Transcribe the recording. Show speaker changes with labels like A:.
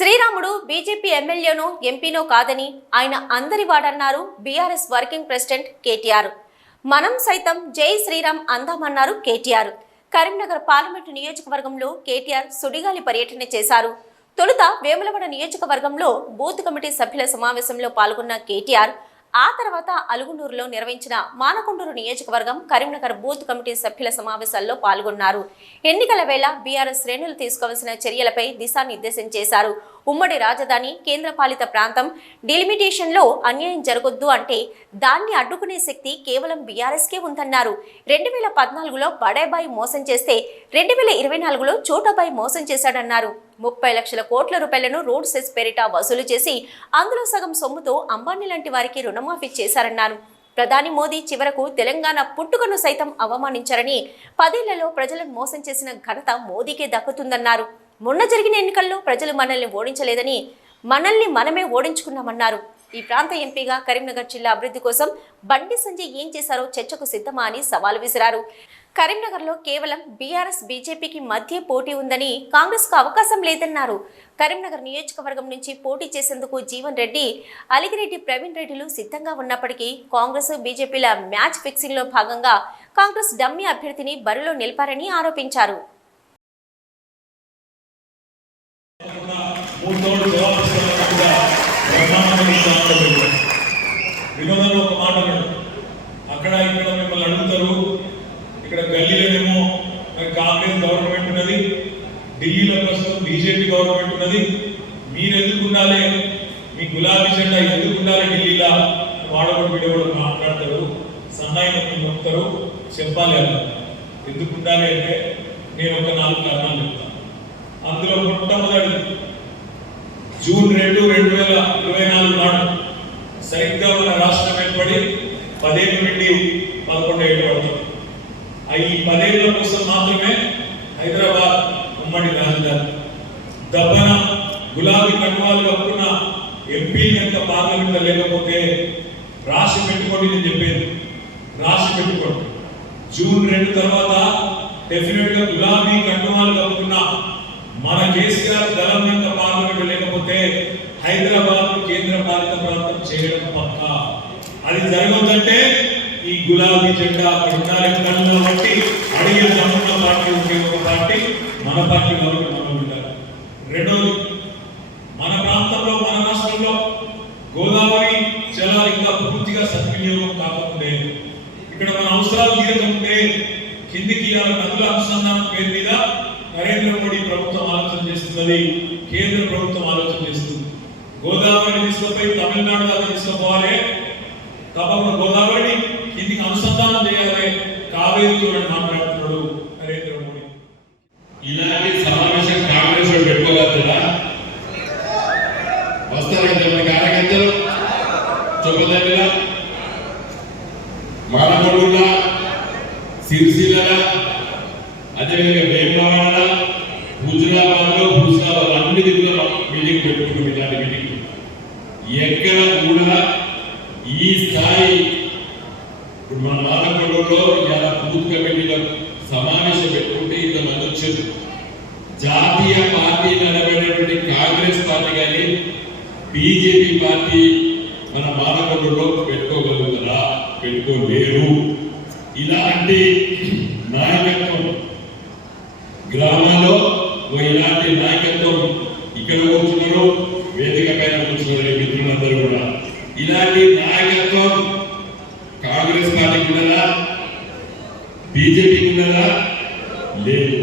A: శ్రీరాముడు బీజేపీ ఎమ్మెల్యేనో ఎంపీనో కాదని ఆయన అందరి వాడన్నారు బీఆర్ఎస్ వర్కింగ్ ప్రెసిడెంట్ కేటీఆర్. మనం సైతం జై శ్రీరామ్ అందామన్నారు కేటీఆర్. కరీంనగర్ పార్లమెంటు నియోజకవర్గంలో కేటీఆర్ సుడిగాలి పర్యటన చేశారు. తొలుత వేములవాడ నియోజకవర్గంలో బూత్ కమిటీ సభ్యుల సమావేశంలో పాల్గొన్న కేటీఆర్ ఆ తర్వాత అలుగునూరులో నిర్వహించిన మానకొండూరు నియోజకవర్గం కరీంనగర్ బూత్ కమిటీ సభ్యుల సమావేశాల్లో పాల్గొన్నారు. ఎన్నికల వేళ బీఆర్ఎస్ శ్రేణులు తీసుకోవాల్సిన చర్యలపై దిశానిర్దేశం చేశారు. ఉమ్మడి రాజధాని కేంద్రపాలిత ప్రాంతం. డిలిమిటేషన్లో అన్యాయం జరగొద్దు అంటే దాన్ని అడ్డుకునే శక్తి కేవలం బీఆర్ఎస్కే ఉందన్నారు. రెండు వేల పద్నాలుగులో బడాబాయి మోసం చేస్తే రెండు వేల ఇరవై నాలుగులో చోటాబాయి మోసం చేశాడన్నారు. ముప్పై లక్షల కోట్ల రూపాయలను రోడ్ సెస్ పేరిట వసూలు చేసి అందులో సగం సొమ్ముతో అంబానీ లాంటి వారికి రుణమాఫీ చేశారన్నారు. ప్రధాని మోదీ చివరకు తెలంగాణ పుట్టుకను సైతం అవమానించారని పదేళ్ళలో ప్రజలను మోసం చేసిన ఘనత మోదీకే దక్కుతుందన్నారు. మొన్న జరిగిన ఎన్నికల్లో ప్రజలు మనల్ని ఓడించలేదని మనల్ని మనమే ఓడించుకున్నామన్నారు. ఈ ప్రాంత ఎంపీగా కరీంనగర్ జిల్లా అభివృద్ధి కోసం బండి సంజయ్ ఏం చేశారో చర్చకు సిద్ధమా అని సవాల్ విసిరారు. కరీంనగర్లో కేవలం బీఆర్ఎస్ బీజేపీకి మధ్య పోటీ ఉందని కాంగ్రెస్కు అవకాశం లేదన్నారు. కరీంనగర్ నియోజకవర్గం నుంచి పోటీ చేసేందుకు జీవన్ రెడ్డి అలిగిరెడ్డి ప్రవీణ్ రెడ్డిలు సిద్ధంగా ఉన్నప్పటికీ కాంగ్రెస్ బీజేపీల మ్యాచ్ ఫిక్సింగ్లో భాగంగా కాంగ్రెస్ డమ్మీ అభ్యర్థిని బరిలో నిలిపారని ఆరోపించారు.
B: ఒక మాట అన్నాడు. అక్కడ ఇక్కడ మిమ్మల్ని అడుగుతారు. ఇక్కడ గల్లీలోనేమో మరి కాంగ్రెస్ గవర్నమెంట్ ఉన్నది. ఢిల్లీలో ప్రస్తుతం బీజేపీ గవర్నమెంట్ ఉన్నది. మీరు ఎందుకు ఉండాలి? మీ గులాబీ జెండా ఎందుకు ఉండాలి ఢిల్లీలో? వాడబడి వీడబడి మాట్లాడతారు. సన్నాయి నొప్పి చెప్పాలి అలా ఎందుకు ఉండాలి అంటే నేను ఒక నాలుగు కారణాలు చెప్తాను అందులో మొట్టమొదటి జూన్ రెండు రెండు వేల ఇరవై నాలుగు నాడు సరిగ్గా మన రాష్ట్రం ఏర్పడి పదేళ్ళ నుండి పదకొండు ఏళ్ళు పడుతుంది ఆ ఈ పదేళ్ళ కోసం మాత్రమే హైదరాబాద్ ఉమ్మడి రాజధాని. దబ్బన గులాబీ కట్టువాలు కప్పుకున్న ఎంపీ ఎంత పార్లమెంట్ లేకపోతే రాసి పెట్టుకోండి నేను చెప్పేది. రాసి పెట్టుకోండి. జూన్ రెండు తర్వాత డెఫినెట్గా గులాబీ కండువాలు కప్పుకున్న మన కేసీఆర్ దళం ఎంత పార్లమెంట్ లేకపోతే హైదరాబాద్ కేంద్ర పాలిత ప్రాంతం చేయడం పక్క. అది జరగదంటే ఈ గులాబీ జెండా అక్కడ ఉండాలి కళ్ళు బట్టి అడిగే దమ్మున్న పార్టీ ఉండే ఒక పార్టీ మన పార్టీ కాబట్టి మనం ఉండాలి. రెండోది మన ప్రాంతంలో మన రాష్ట్రంలో గోదావరి జలాలు ఇంకా పూర్తిగా సద్వినియోగం కాకముందే. ఇక్కడ మన అవసరాలు తీరకముందే కిందికి నదుల అనుసంధానం పేరు మీద నరేంద్ర మోడీ ప్రభుత్వం ఆలోచన చేస్తున్నది కేంద్ర ప్రభుత్వం ఆలోచన చేస్తుంది. గోదావరి తీసుకుపోయి తమిళనాడు దాకా తీసుకుపోవాలి. తప్పకుండా గోదావరిని కిందికి అనుసంధానం చేయాలి. కావేరి చూడండి మాట్లాడుతున్నాడు నరేంద్ర మోడీ.
C: ఇలాంటి సమావేశం కాంగ్రెస్ వాళ్ళు పెట్టుకోగలుగుతారా? వస్తారు కదా మన కార్యకర్తలు? చొప్పదండిలా మానకొండూరుల? సిరిసిల్ల అదేవిధంగా వేమవాడ హుజురాబాద్లో హుజురాబాద్ మీటింగ్ ఎక్కడ కూడా ఈ స్థాయి ఇప్పుడు మన మానకొండూరులో ఇలా బూత్ కమిటీలో సమావేశం పెట్టుకుంటే ఇంతమంది వచ్చింది జాతీయ పార్టీ నడబడినటువంటి కాంగ్రెస్ పార్టీ కానీ బీజేపీ పార్టీ మన మానకొండలో పెట్టుకోగలుగుతారా? పెట్టుకోలేరు. ఇలాంటి నాయకత్వం గ్రామాల్లో ఇలాంటి నాయకత్వం ఇక్కడ కూర్చున్నారు ఇలాంటి నాయకత్వం. కాంగ్రెస్ పార్టీకి ఉన్నదా బీజేపీకి ఉన్నదా లేదు.